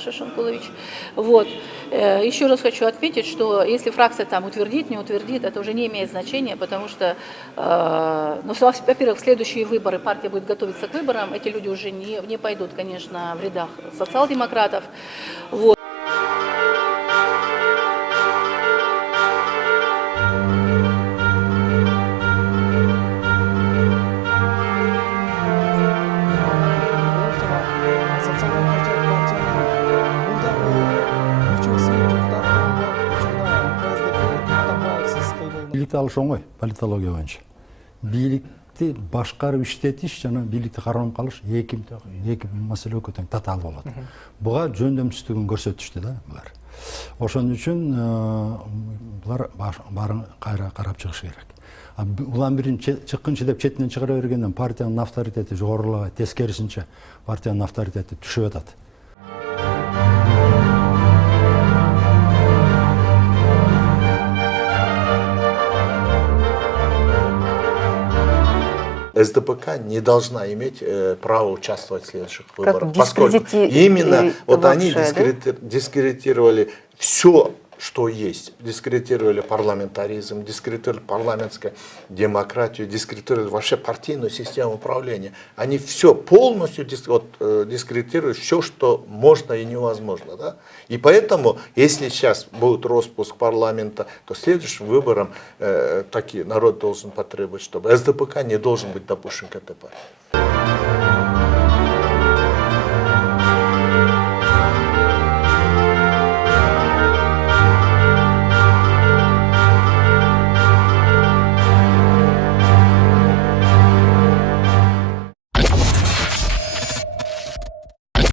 Саша Шонкулович. Вот. Еще раз хочу отметить, что если фракция там утвердит, не утвердит, это уже не имеет значения, потому что, ну, во-первых, в следующие выборы партия будет готовиться к выборам, эти люди уже не пойдут, конечно, в рядах социал-демократов. Вот. Бийликти алыш оңой политология боюнча. Бийликти башкарып иштетиш жана бийликти кармап калыш эки маселе өтө тең татаал болот. Буга жөндөмсүздүгүн көрсөтүштү да булар. Ошон үчүн булар баарын кайра карап чыгыш керек. Улам бирин чыккынчы деп четинен чыгара бергенден партиянын авторитети жогорулабайт, тескерисинче партиянын авторитети түшүп атат. СДПК не должна иметь право участвовать в следующих выборах, поскольку дискредити- именно вот они вообще, дискредитировали все, что есть. Дискредитировали парламентаризм, дискредитировали парламентскую демократию, дискредитировали вообще партийную систему управления. Они все полностью дискредитируют, все, что можно и невозможно. Да? И поэтому, если сейчас будет распуск парламента, то следующим выборам народ должен потребовать, чтобы СДПК не должен быть допущен к этой партии.